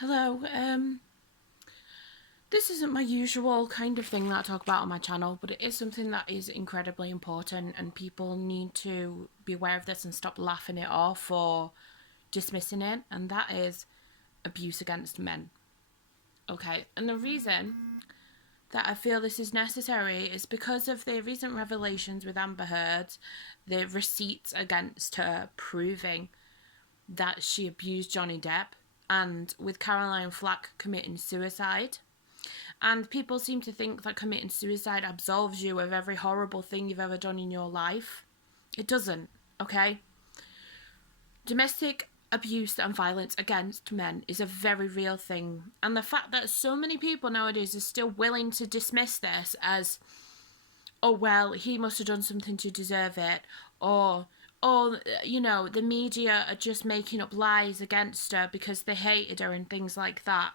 Hello. This isn't my usual kind of thing that I talk about on my channel, but it is something that is incredibly important, and people need to be aware of this and stop laughing it off or dismissing it, and that is abuse against men. Okay, and the reason that I feel this is necessary is because of the recent revelations with Amber Heard, the receipts against her proving that she abused Johnny Depp, and with Caroline Flack committing suicide. And people seem to think that committing suicide absolves you of every horrible thing you've ever done in your life. It doesn't, okay? Domestic abuse and violence against men is a very real thing. And the fact that so many people nowadays are still willing to dismiss this as, oh, well, he must have done something to deserve it, or the media are just making up lies against her because they hated her and things like that.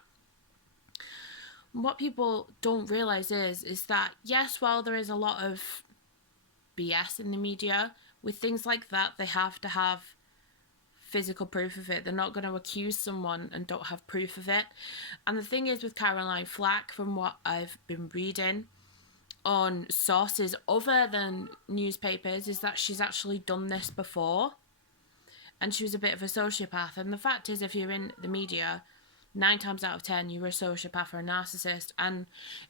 What people don't realise is that, yes, while there is a lot of BS in the media, with things like that, they have to have physical proof of it. They're not going to accuse someone and don't have proof of it. And the thing is with Caroline Flack, from what I've been reading on sources other than newspapers, is that she's actually done this before. And she was a bit of a sociopath. And the fact is, if you're in the media, 9 times out of 10 you're a sociopath or a narcissist. And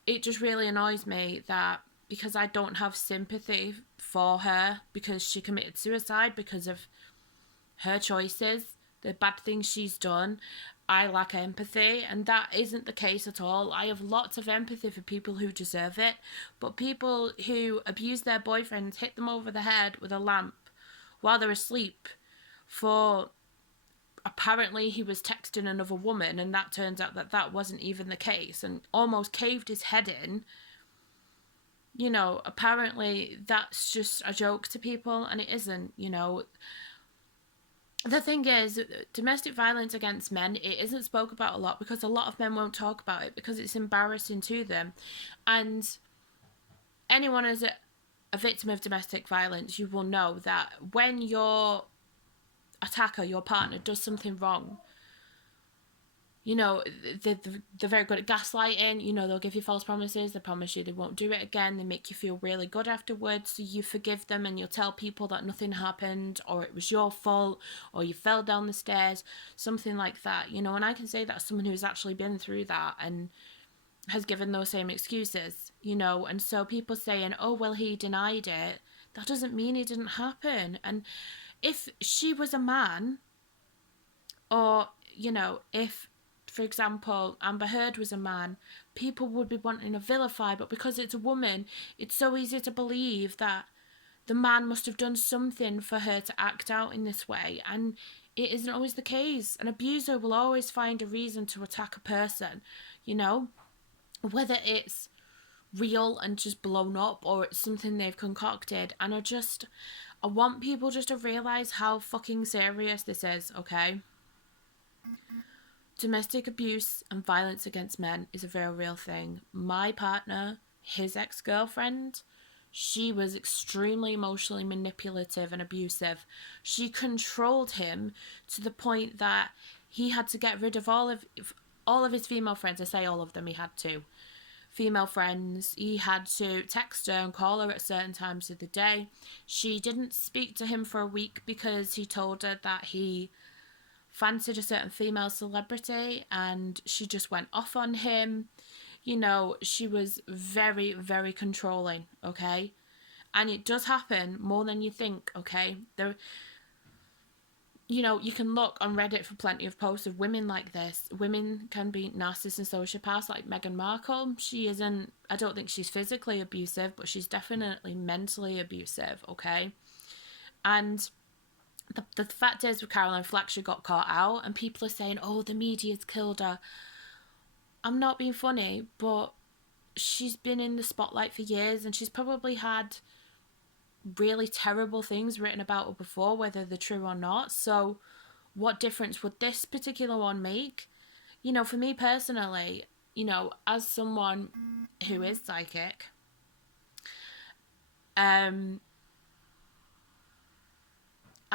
it just really annoys me that, because I don't have sympathy for her because she committed suicide because of her choices, the bad things she's done, I lack empathy, and that isn't the case at all. I have lots of empathy for people who deserve it, but people who abuse their boyfriends, hit them over the head with a lamp while they're asleep for apparently he was texting another woman, and that turns out that that wasn't even the case, and almost caved his head in. Apparently that's just a joke to people, and it isn't. The thing is, domestic violence against men, it isn't spoke about a lot because a lot of men won't talk about it because it's embarrassing to them. And anyone as a victim of domestic violence, you will know that when your attacker, your partner, does something wrong, they're very good at gaslighting. They'll give you false promises. They promise you they won't do it again. They make you feel really good afterwards, so you forgive them, and you'll tell people that nothing happened, or it was your fault, or you fell down the stairs, something like that. And I can say that as someone who's actually been through that and has given those same excuses. And so people saying, oh, well, he denied it, that doesn't mean it didn't happen. And if she was a man, or if, for example, Amber Heard was a man, people would be wanting to vilify, but because it's a woman, it's so easy to believe that the man must have done something for her to act out in this way, and it isn't always the case. An abuser will always find a reason to attack a person, whether it's real and just blown up or it's something they've concocted. And I want people just to realise how fucking serious this is, okay? Domestic abuse and violence against men is a very real thing. My partner, his ex-girlfriend, she was extremely emotionally manipulative and abusive. She controlled him to the point that he had to get rid of all of his female friends. I say all of them, he had to. Female friends. He had to text her and call her at certain times of the day. She didn't speak to him for a week because he told her that he fancied a certain female celebrity, and she just went off on him. She was very, very controlling, okay? And it does happen more than you think, okay? You can look on Reddit for plenty of posts of women like this. Women can be narcissists and sociopaths, like Meghan Markle. I don't think she's physically abusive, but she's definitely mentally abusive, okay? And the fact is, with Caroline Flack, she got caught out, and people are saying, oh, the media's killed her. I'm not being funny, but she's been in the spotlight for years, and she's probably had really terrible things written about her before, whether they're true or not. So what difference would this particular one make? For me personally, as someone who is psychic,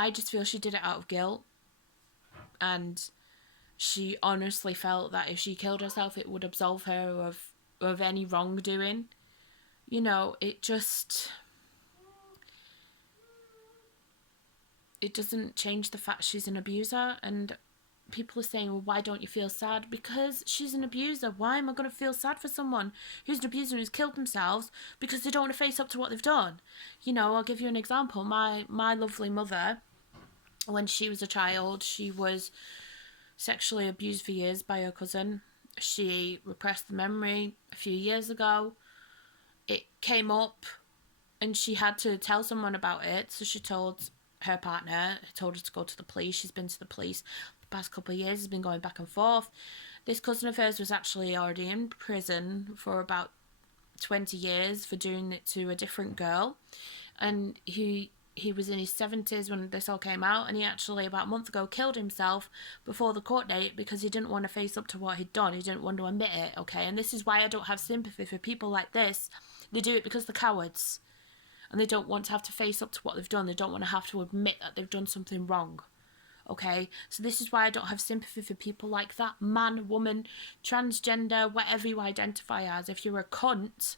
I just feel she did it out of guilt, and she honestly felt that if she killed herself, it would absolve her of any wrongdoing. You know, it doesn't change the fact she's an abuser. And people are saying, well, why don't you feel sad? Because she's an abuser. Why am I going to feel sad for someone who's an abuser and who's killed themselves because they don't want to face up to what they've done? You know, I'll give you an example. My lovely mother, when she was a child, she was sexually abused for years by her cousin. She repressed the memory a few years ago. It came up and she had to tell someone about it. So she told her partner, told her to go to the police. She's been to the police the past couple of years, has been going back and forth. This cousin of hers was actually already in prison for about 20 years for doing it to a different girl. And he was in his 70s when this all came out, and he actually about a month ago killed himself before the court date because he didn't want to face up to what he'd done. He didn't want to admit it, okay? And this is why I don't have sympathy for people like this. They do it because they're cowards and they don't want to have to face up to what they've done. They don't want to have to admit that they've done something wrong, okay? So this is why I don't have sympathy for people like that. Man, woman, transgender, whatever you identify as. If you're a cunt,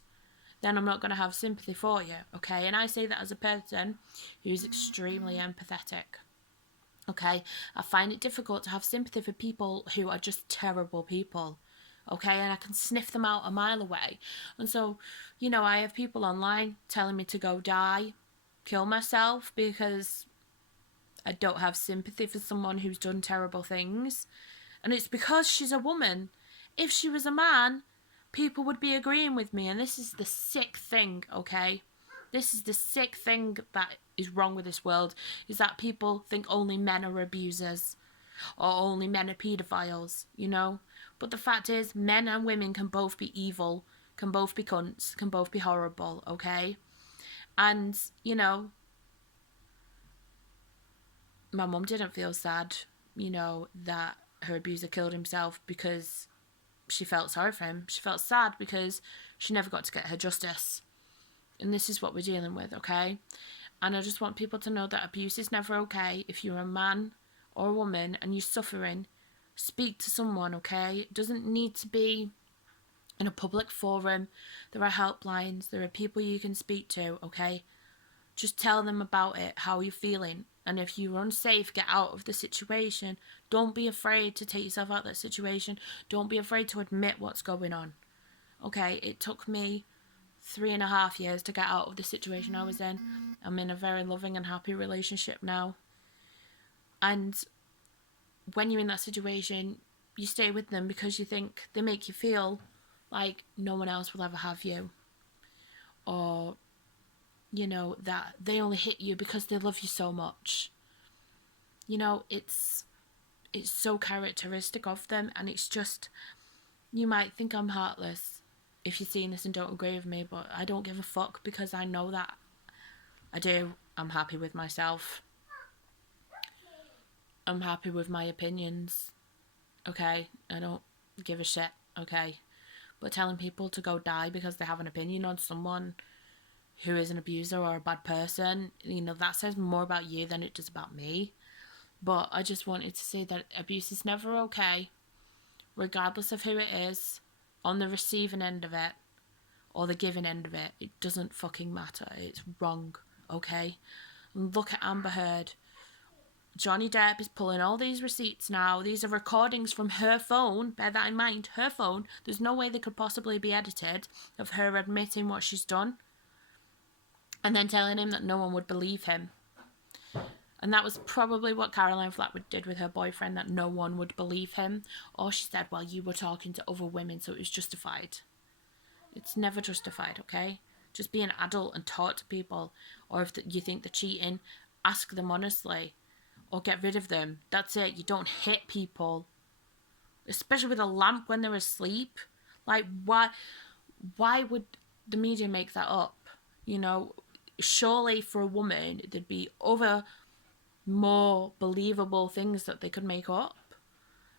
then I'm not going to have sympathy for you, okay? And I say that as a person who's extremely empathetic, okay? I find it difficult to have sympathy for people who are just terrible people, okay? And I can sniff them out a mile away. And so, you know, I have people online telling me to go die, kill myself, because I don't have sympathy for someone who's done terrible things. And it's because she's a woman. If she was a man, people would be agreeing with me. And this is the sick thing, okay? This is the sick thing that is wrong with this world, is that people think only men are abusers or only men are paedophiles, you know? But the fact is, men and women can both be evil, can both be cunts, can both be horrible, okay? And, you know, my mum didn't feel sad, you know, that her abuser killed himself because she felt sorry for him. She felt sad because she never got to get her justice. And this is what we're dealing with, okay? And I just want people to know that abuse is never okay. If you're a man or a woman and you're suffering, speak to someone, okay? It doesn't need to be in a public forum. There are helplines. There are people you can speak to, okay? Just tell them about it, how you're feeling. And if you're unsafe, get out of the situation. Don't be afraid to take yourself out of that situation. Don't be afraid to admit what's going on. Okay, it took me 3.5 years to get out of the situation I was in. I'm in a very loving and happy relationship now. And when you're in that situation, you stay with them because you think they make you feel like no one else will ever have you. Or, you know, that they only hit you because they love you so much. You know, it's so characteristic of them, and it's just, you might think I'm heartless if you're seeing this and don't agree with me, but I don't give a fuck because I know that I do. I'm happy with myself. I'm happy with my opinions, okay? I don't give a shit, okay? But telling people to go die because they have an opinion on someone who is an abuser or a bad person, you know, that says more about you than it does about me. But I just wanted to say that abuse is never okay, regardless of who it is, on the receiving end of it or the giving end of it. It doesn't fucking matter. It's wrong, okay? And look at Amber Heard. Johnny Depp is pulling all these receipts now. These are recordings from her phone. Bear that in mind, her phone. There's no way they could possibly be edited, of her admitting what she's done and then telling him that no one would believe him. And that was probably what Caroline Flack did with her boyfriend, that no one would believe him. Or she said, well, you were talking to other women, so it was justified. It's never justified, okay? Just be an adult and talk to people. Or if you think they're cheating, ask them honestly. Or get rid of them. That's it. You don't hit people. Especially with a lamp when they're asleep. Like, why would the media make that up? You know, surely for a woman, there'd be other more believable things that they could make up.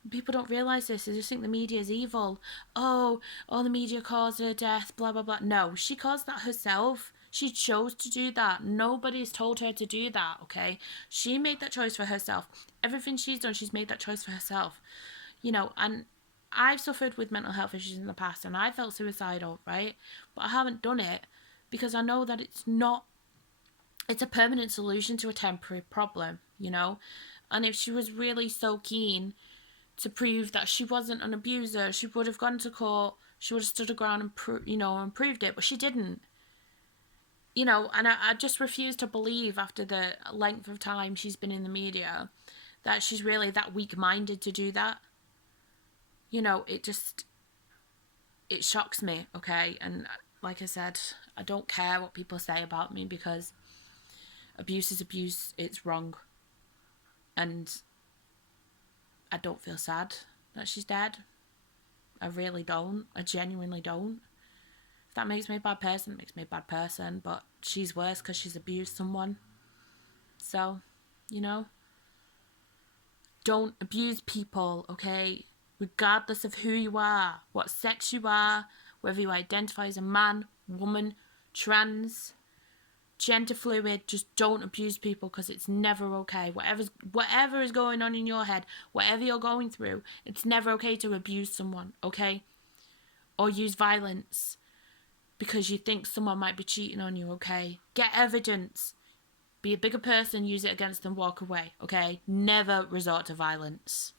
People don't realise this. They just think the media is evil. Oh, the media caused her death, blah, blah, blah. No, she caused that herself. She chose to do that. Nobody's told her to do that, okay? She made that choice for herself. Everything she's done, she's made that choice for herself. And I've suffered with mental health issues in the past and I felt suicidal, right? But I haven't done it because I know that it's a permanent solution to a temporary problem. And if she was really so keen to prove that she wasn't an abuser, she would have gone to court, she would have stood her ground and proved it, but she didn't. And I just refuse to believe after the length of time she's been in the media that she's really that weak-minded to do that. It shocks me, okay? And like I said, I don't care what people say about me because abuse is abuse, it's wrong. And I don't feel sad that she's dead. I really don't. I genuinely don't. If that makes me a bad person, it makes me a bad person. But she's worse because she's abused someone. So, don't abuse people, okay? Regardless of who you are, what sex you are, whether you identify as a man, woman, trans, gender fluid, just don't abuse people because it's never okay. Whatever is going on in your head, whatever you're going through, it's never okay to abuse someone, okay? Or use violence because you think someone might be cheating on you, okay? Get evidence. Be a bigger person, use it against them, walk away, okay? Never resort to violence.